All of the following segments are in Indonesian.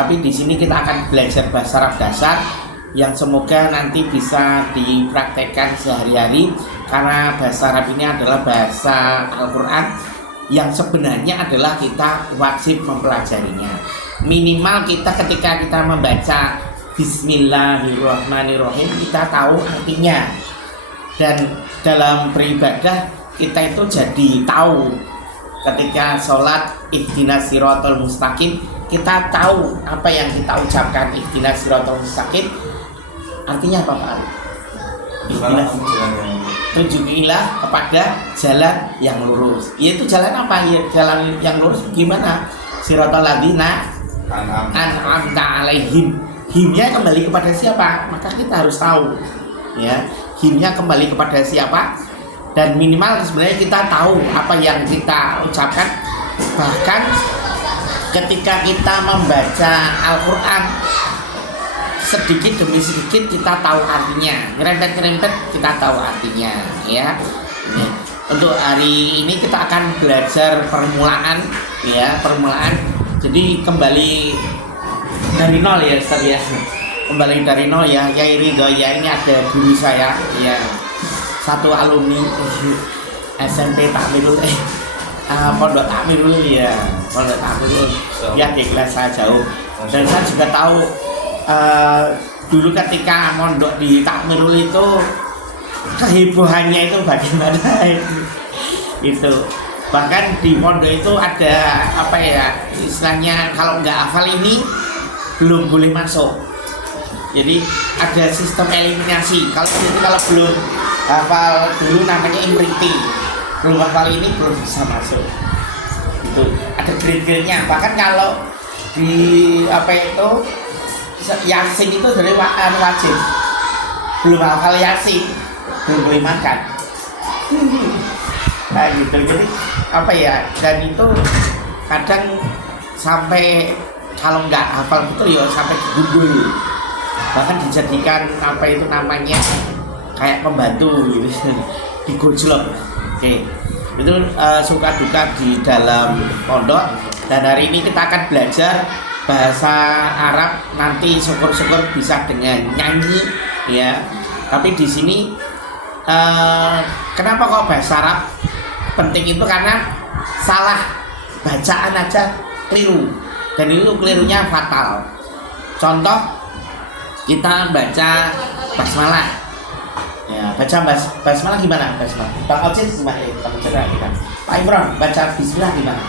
Tapi di sini kita akan belajar bahasa Arab dasar yang semoga nanti bisa dipraktekkan sehari-hari, karena bahasa Arab ini adalah bahasa Al-Quran yang sebenarnya adalah kita wajib mempelajarinya. Minimal kita ketika kita membaca Bismillahirrahmanirrahim kita tahu artinya, dan dalam beribadah kita itu jadi tahu. Ketika sholat ihdinas siratal mustaqim, kita tahu apa yang kita ucapkan ihdinas siratal mustaqim artinya apa Pak? Tunjukilah kepada jalan yang lurus. Yaitu jalan apa? Ya, jalan yang lurus gimana? Siratal ladzina an'amta alaihim. Himnya kembali kepada siapa? Maka kita harus tahu, ya. Himnya kembali kepada siapa? Dan minimal sebenarnya kita tahu apa yang kita ucapkan. Bahkan ketika kita membaca Al-Quran, sedikit demi sedikit kita tahu artinya, nyerempet-nyerempet kita tahu artinya, ya. Ini. Untuk hari ini kita akan belajar permulaan, ya, permulaan. Jadi kembali dari nol ya Ustaz ya. Kembali dari nol ya. Yai Ridho ya, ini ada guru saya, ya. Satu alumni SMP Takmirul Pondok Takmirul, ya. Pondok Takmirul. Ya di kelas saya jauh. Dan saya juga tahu dulu ketika mondok di Takmirul itu kehebohannya itu bagaimana itu. Bahkan di pondok itu ada apa ya istilahnya, kalau nggak hafal ini belum boleh masuk. Jadi ada sistem eliminasi. Kalau belum hafal dulu namanya imriti, belum hafal ini belum bisa masuk. Itu ada grade-nya. Bahkan kalau di apa itu Yasin itu dari wajib, belum hafal Yasin belum boleh makan. Nah gitu. Jadi apa ya, dan itu kadang sampai kalau nggak hafal betul ya sampai digundul, bahkan dijadikan apa itu namanya kayak pembantu gitu, digojlok. Oke, itu suka duka di dalam pondok. Dan hari ini kita akan belajar bahasa Arab, nanti syukur-syukur bisa dengan nyanyi, ya. Tapi di sini kenapa kok bahasa Arab penting itu karena salah bacaan aja keliru, dan itu kelirunya fatal. Contoh, kita baca basmalah, ya, baca basmalah gimana? Basmalah Bang Ocit gimana? Kamu cerita kita. Pak Imron baca bismillah gimana?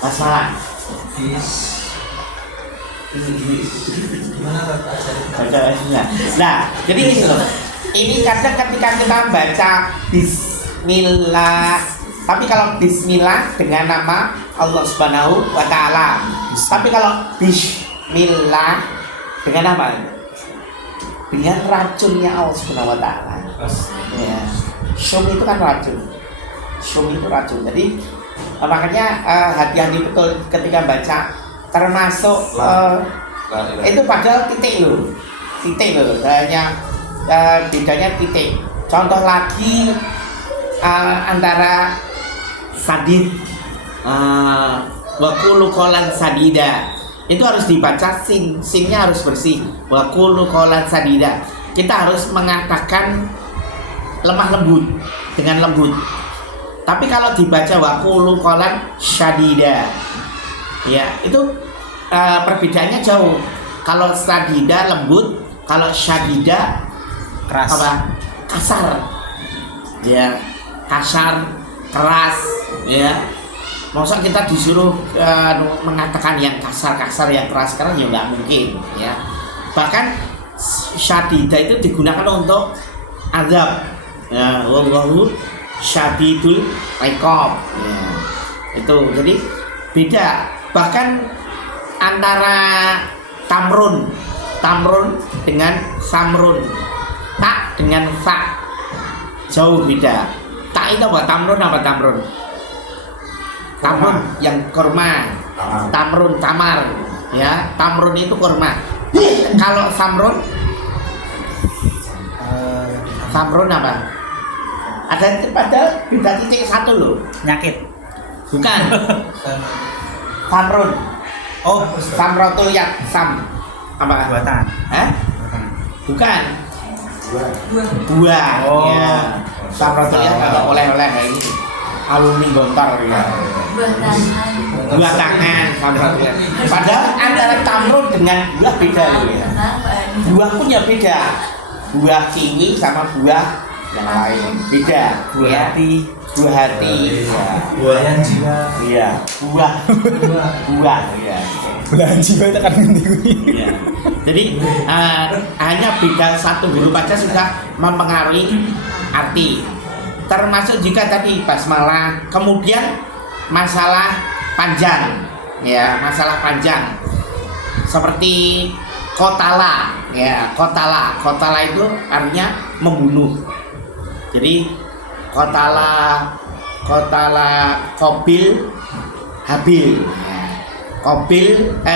Basmalah baca bismillah. Nah, jadi ini loh. Ini kadang ketika kita baca bismillah, tapi kalau bismillah dengan nama Allah Subhanahu wa taala. Tapi kalau bismillah dengan apa? Dengan racunnya Allah Subhanahu wa taala. Ya. Syum itu kan racun. Syum itu racun. Jadi makanya hati-hati betul ketika baca, termasuk itu padahal titik loh. Hanya bedanya titik. Contoh lagi antara sadid wa qulu qolan sadida, itu harus dibaca sinnya harus bersih. Wa qulu qolan sadida, kita harus mengatakan lemah lembut, dengan lembut. Tapi kalau dibaca wa qulu qolan syadida, ya itu perbedaannya jauh. Kalau sadida lembut, kalau syadida keras, apa? Kasar, ya, kasar, keras, ya. Masa kita disuruh mengatakan yang kasar-kasar, yang keras-keras, ya nggak mungkin, ya. Bahkan syadida itu digunakan untuk azab, ya, wallahu syadidul iqab, ya. Itu jadi beda. Bahkan antara tamrun dengan samrun, tak dengan fa, jauh beda. Tak itu apa? Tamrun apa tamrun? Tamrun yang kurma, tamrun tamar, ya. Tamrun itu kurma. Kalau samrun, samrun apa? Ada padahal beda titik satu loh. Nyakit. Bukan. Samrun. Oh, Samrotul yak sam apa? buatan. Hah? Bukan. Buah. Oh. Ya. Samrotul yak atau oleh-oleh kayak ini. Alumni Gontor ya. Buah tangan samrotul yak. Padahal antara tamrud dengan buah beda loh ya. Buah punya beda. Buah kiwi sama buah yang lain beda. Buah Ya. hati. Buah hati. Ya. Buahan jiwa. Iya, buah, ya. Buahan jiwa itu kan ngendi. Iya. Jadi hanya beda satu huruf aja sudah mempengaruhi arti. Termasuk jika tadi basmalah, kemudian masalah panjang, ya masalah panjang. Seperti kotala, ya kotala itu artinya membunuh. Jadi kotala Qabil Habil, ya.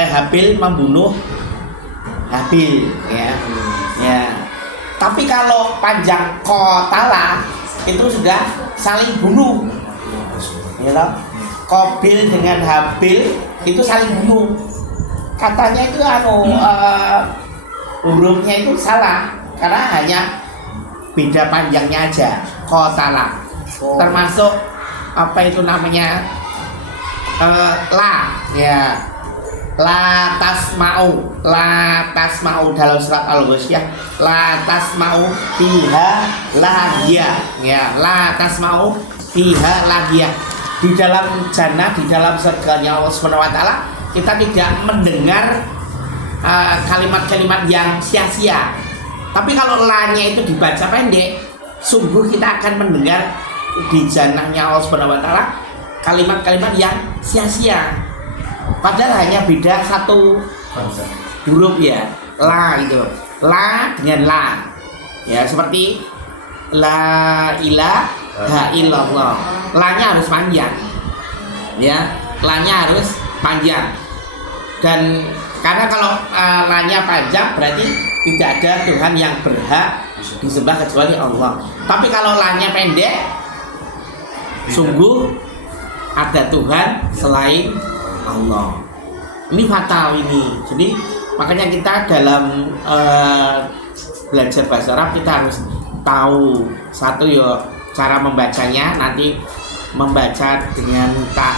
Habil membunuh Habil, ya. Ya. Tapi kalau panjang kotala itu sudah saling bunuh, ya toh? Qabil dengan Habil itu saling bunuh. Katanya itu hurufnya itu salah karena hanya beda panjangnya aja. Kotala termasuk apa itu namanya la, ya la tasma'u dalam surat Al-Ghasyiyah, la tasma'u fiha lahiyah, ya la tasma'u fiha lahiyah. Di dalam jannah, di dalam surganya Allah Subhanahu wa taala, kita tidak mendengar kalimat-kalimat yang sia-sia. Tapi kalau la-nya itu dibaca pendek, sungguh kita akan mendengar di jannahnya Allah Subhanahu wa taala kalimat-kalimat yang sia-sia. Padahal hanya beda satu huruf, ya. La itu. La dengan la. Ya, seperti la ilaha illallah. La-nya harus panjang. Ya, la-nya harus panjang. Dan karena kalau la-nya panjang berarti tidak ada Tuhan yang berhak disembah kecuali Allah. Tapi kalau la-nya pendek, sungguh ada Tuhan selain Allah. Ini fatal ini. Jadi makanya kita dalam belajar bahasa Arab kita harus tahu satu ya cara membacanya. Nanti membaca dengan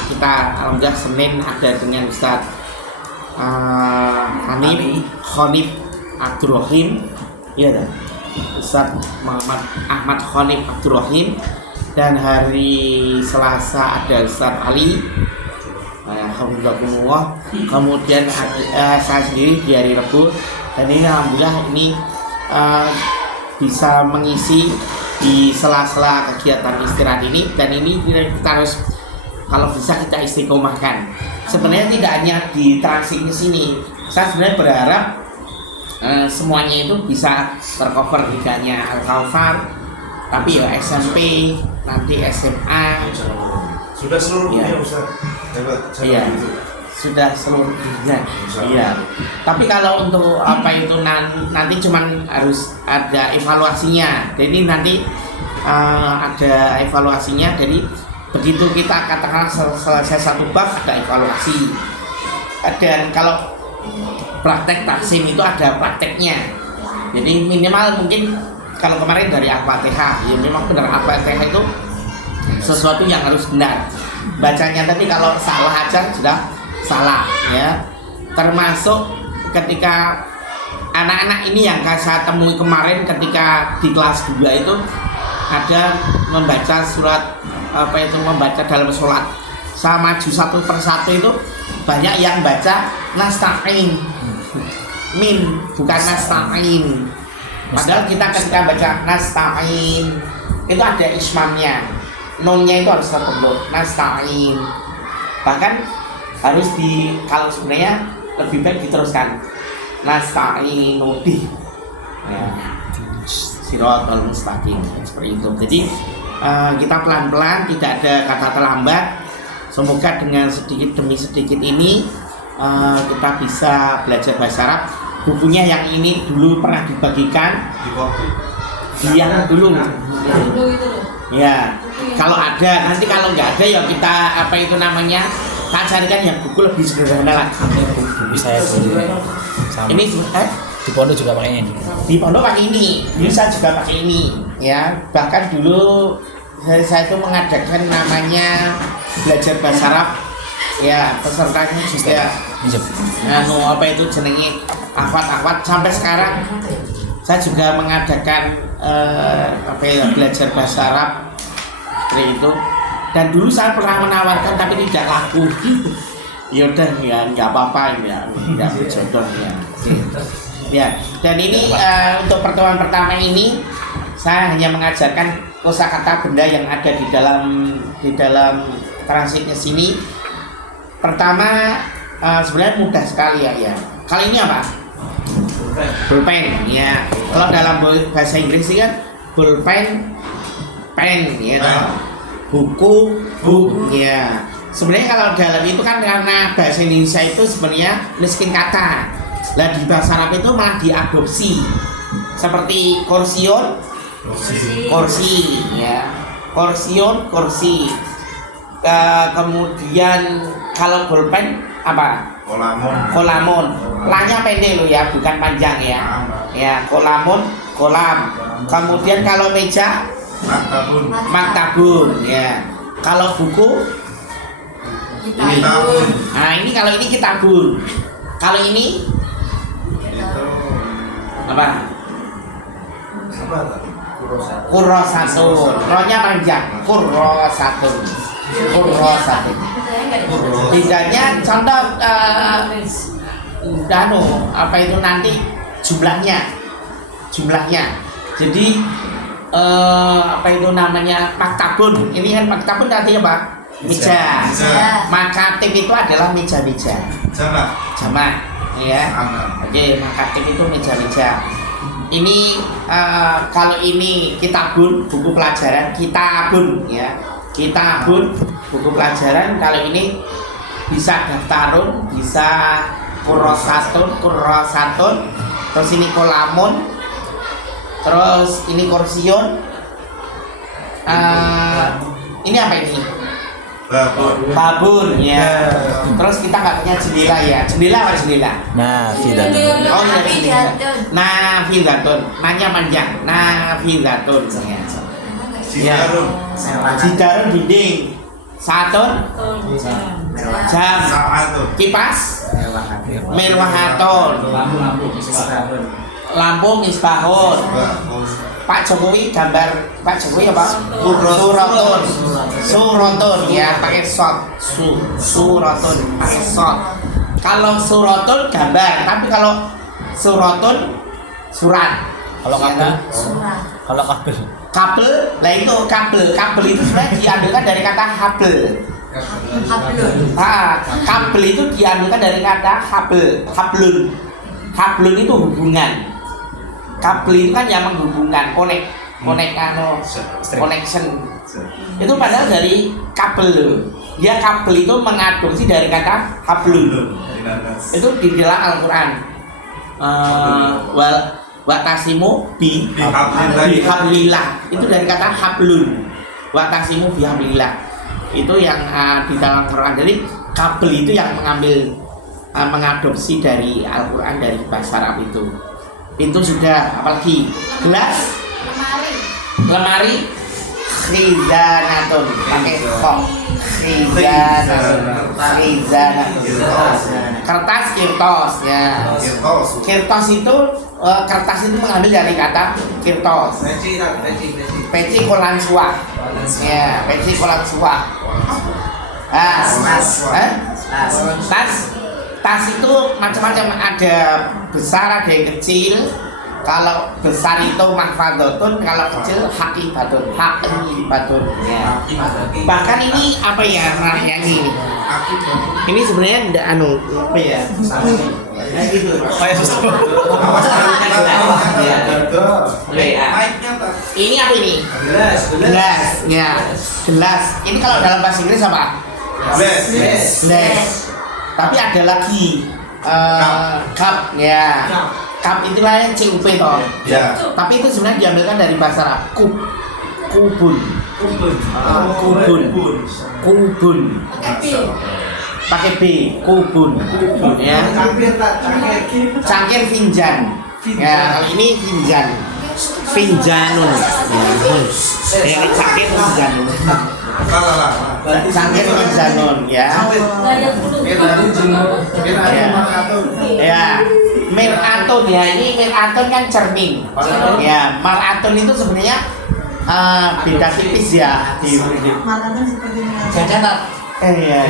kita alhamdulillah Senin ada dengan Ustaz Khonif Abdurrahim, iya dah. Ustaz Muhammad Ahmad Khonif Abdurrahim, dan hari Selasa ada Ustaz Ali. Alhamdulillah. Kemudian saya sendiri di hari Rabu, dan ini alhamdulillah ini bisa mengisi di sela-sela kegiatan istirahat ini. Dan ini kita harus, kalau bisa kita istiqomahkan. Sebenarnya tidak hanya di transit ke sini. Saya sebenarnya berharap semuanya itu bisa tercover, tidak hanya Al-Kausar, tapi ya SMP, nanti SMA. Sudah seluruhnya, ya. Ustaz. Iya. Sudah seluruhnya. Iya. Tapi kalau untuk apa itu nanti cuman harus ada evaluasinya. Jadi nanti ada evaluasinya. Jadi begitu kita katakan selesai satu bab ada evaluasi. Dan kalau praktek taksim itu ada prakteknya. Jadi minimal mungkin kalau kemarin dari Al-Fatihah, ya memang benar Al-Fatihah itu sesuatu yang harus benar bacanya. Tapi kalau salah aja sudah salah, ya. Termasuk ketika anak-anak ini yang saya temui kemarin ketika di kelas 2 itu ada membaca surat apa itu, membaca dalam sholat. Saya maju satu persatu itu banyak yang baca nasta'in, min bukan nasta'in. Padahal kita ketika baca nasta'in itu ada ismamnya, nunnya itu harus terbentuk nasta'in. Bahkan harus kalau sebenarnya lebih baik diteruskan nasta'inu bih, ya, siratal mustaqim, seperti itu. Jadi kita pelan-pelan, tidak ada kata terlambat. Semoga dengan sedikit demi sedikit ini kita bisa belajar bahasa Arab. Bukunya yang ini dulu pernah dibagikan di yang dulu, ya. Kalau ada, nanti kalau nggak ada ya kita apa itu namanya, tak carikan yang buku lebih sederhana lagi. buku saya dulu. Sama. Ini Di pondok juga pakainya ini. di pondok pakai ini, bisa juga pakai ini, ya. Bahkan dulu saya itu mengadakan namanya belajar bahasa Arab, ya pesertanya juga apa itu jenenge akhwat sampai sekarang saya juga mengadakan belajar bahasa Arab seperti itu. Dan dulu saya pernah menawarkan tapi tidak laku. Ya udah ya nggak apa-apa ya, nggak berjodoh ya. Ya, dan ini untuk pertemuan pertama ini saya hanya mengajarkan kosakata benda yang ada di dalam transitnya sini. Pertama sebenarnya mudah sekali ya. Kali ini apa? Pulpen ya. Kalau dalam bahasa Inggris sih kan pulpen, pen ya. Buku, book ya. Sebenarnya kalau dalam itu kan karena bahasa Indonesia itu sebenarnya miskin kata. Lah di bahasa Arab itu malah diadopsi seperti kursiun, kursi ya, kursi. Kemudian kalau pulpen apa? Kolamun. Lanya pendek loh ya, bukan panjang ya. Ya, kolamun, kolam. Kemudian kalau meja, maktabun ya. Kalau buku, Kitabun. nah ini kalau ini kitabun. Kalau ini apa? Kurrosatun. Rohnya panjang. Kurrosatun. Bedanya contoh apa itu nanti jumlahnya. Jadi apa itu namanya maktabun. Ini kan maktabun artinya apa? Meja. Makatib itu adalah meja-meja. Jamak. Ya. Oke, makatib itu meja-meja. Ini kalau ini kitabun, buku pelajaran, kitabun ya. Kitabun, buku pelajaran. Kalau ini bisa daftarun, bisa kurrosatun. Terus ini kolamun. Terus ini kursiun. Ini apa ini? Babun ya. Terus kita nggak punya jendela ya. Jendela apa jendela? Nafidatun. Oh iya jendela. Nafidatun. Nanya panjang. Nafidatun ya. Jidarun dinding. Satun jam. Kipas mirwahatun. Lampu misbahun. Pak Jokowi gambar Pak Jokowi apa? Suratun ya pakai suratun pakai shot. Kalau suratun gambar, tapi kalau suratun surat. Kalau kabel? Kalau kabel? Kabel, lah itu kabel itu sebenarnya diambilkan dari kata habel. Kabel itu diambilkan dari kata hablun. Hablun itu hubungan. Kabel itu kan yang menghubungkan, connection. Itu padahal dari kabel loh. Dia kabel itu mengadopsi dari kata hablun. Itu di dalam Al-Quran. Wa'tasimu bihablillah. Itu dari kata hablun. Wa'tasimu bihablillah. Itu yang di dalam Quran. Jadi kabel itu yang mengadopsi dari Al-Quran, dari bahasa Arab itu. Pintu sudah, apalagi gelas, lemari, khizanatun, pakai kok, khizanatun, kertas, kirtos ya. Kirtos itu mengambil dari kata kirtos. Peci kolan suah, ya, peci kolan suah. Tas itu macam-macam, ada besar, ada yang kecil. Kalau besar itu mahfadzatun, kalau kecil haqibatun ya. Bahkan ini apa ya namanya ini? Ini sebenarnya tidak apa ya? Gitu. Ini apa ini? Gelas. Ya, gelas. Ini kalau dalam bahasa Inggris apa? Glass. Tapi ada lagi cup ya. Cup itulah yang CUP toh. Ya. Tapi itu sebenarnya diambilkan dari bahasa Arab. Kubun. pakai B, kubun, ya. Cangkir finjan. Ya, kalau ini finjan. Finjanun. Ya, ini cangkir finjanun. Cangkir finjanun, ya. Ya. Miratun ya, ini miratun kan cermin. Ya, maratun itu sebenarnya beda tipis ya di Jajan iya.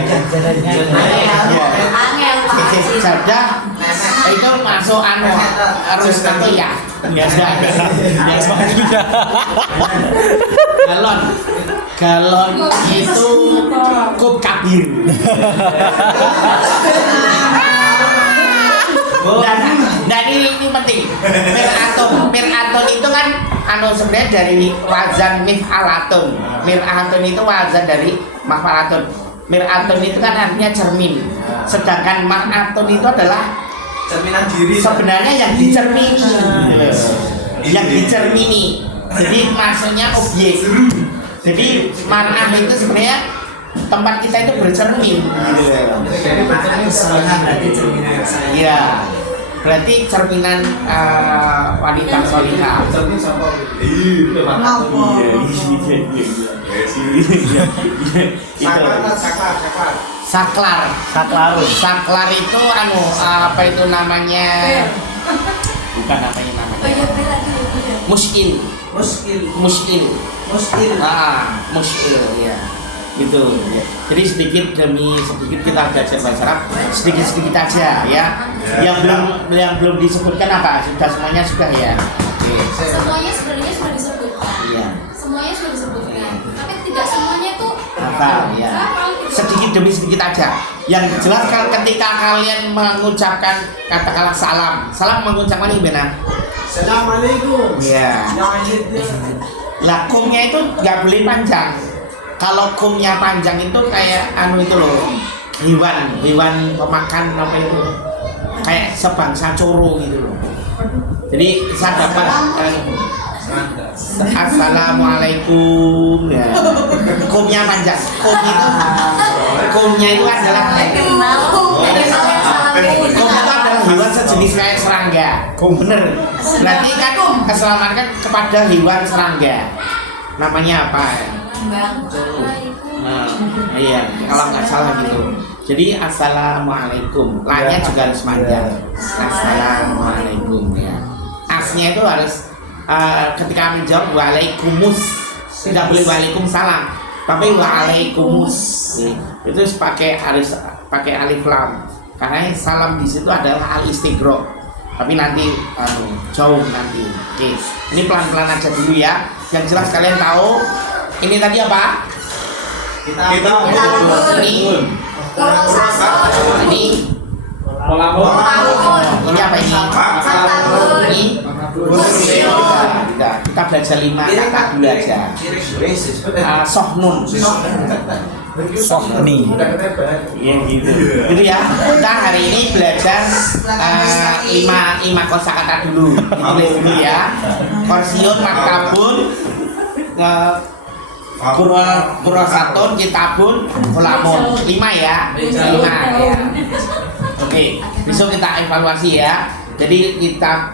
Jadah itu masuk harus satu ya. Biasa. Galon. Galon itu cukup kabir. Dan ini penting. Miraton itu kan sebenarnya dari wazan mif'alatun. Miraton itu wazan dari maf'alatun. Miraton itu kan artinya cermin. Sedangkan ma'atun itu adalah cerminan diri. Sebenarnya yang dicermini. Yang dicermini. Jadi maksudnya objek. Jadi mar'ah itu sebenarnya tempat kita itu bercermin. Jadi bercermin berarti cerminan saya. Iya. Berarti cerminan wanita solihah. Cermin sama. Saklar itu apa itu namanya? Bukan namanya. Muskil. Muskil ya. Gitu ya. Jadi sedikit demi sedikit kita belajar bahasa Arab, sedikit aja ya. Yang belum disebutkan apa? Semuanya sudah ya. Oke. Semuanya sebenarnya sudah disebutkan. Iya. Semuanya sudah disebutkan. Tapi tidak semuanya itu Hafal ya. Sedikit demi sedikit aja. Yang jelas kalau ketika kalian mengucapkan katakanlah salam mengucapkan ini benar. Assalamualaikum. Iya. Lah kumnya itu nggak boleh panjang. Kalau kumnya panjang itu kayak itu loh, hewan pemakan apa itu, kayak sebangsa coro gitu loh. Jadi saya dapat assalamualaikum ya. Kumnya panjang. Kumnya itu adalah kum itu adalah hewan sejenis kayak serangga. Bener. Berarti kan keselamatan kepada hewan serangga. Namanya apa ya? Iya, kalau nggak salah gitu. Jadi assalamualaikum. Lanya juga harus panjang. Assalamualaikum ya. Asnya itu harus ketika menjawab waalaikummus. Tidak boleh waalaikumsalam, tapi waalaikumus. Itu harus pakai alif lam. Karena salam di situ adalah al istighraq. Tapi nanti jauh nanti. Oke, ini pelan-pelan aja dulu ya. Yang jelas kalian tahu. Ini tadi apa? Kita ini ini apa ini? Kita belajar 5 kata dulu aja. Sohnun. Sohni. Ya gitu ya. Kita hari ini belajar 5 kosakata dulu. Ditulis dulu ya. Korsiun, maktabun, Kurasatun, kitabun, kolamun. 5 ya. 5 ya. Oke, besok kita evaluasi ya. Jadi kita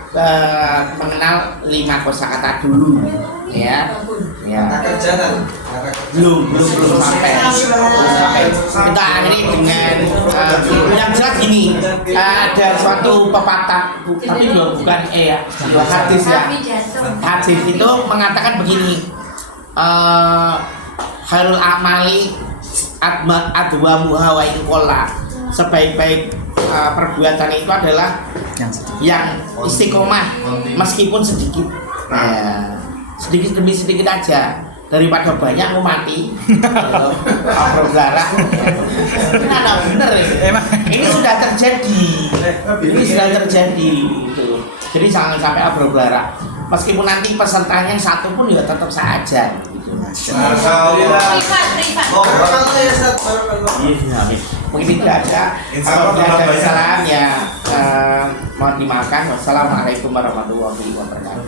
mengenal 5 kosakata dulu ya. Ya. Belum sampai. Kita akhiri dengan yang jelas gini. Ada suatu pepatah tapi bukan hadis ya. Hadis itu mengatakan begini. Harul amali adwamuha wa in qalla. Sebaik-baik perbuatan itu adalah yang istiqomah meskipun sedikit. Ya, sedikit demi sedikit aja daripada banyak mau mati. Berdarah. Nah, bener ya. Ini sudah terjadi. Gitu. Jadi jangan sampai berdarah. Meskipun nanti pesertanya satu pun ya tetap saja gitu. Privat. Mungkin itu aja. Kalau ada kesalahan ya mohon dimaafkan. Wassalamualaikum warahmatullahi wabarakatuh.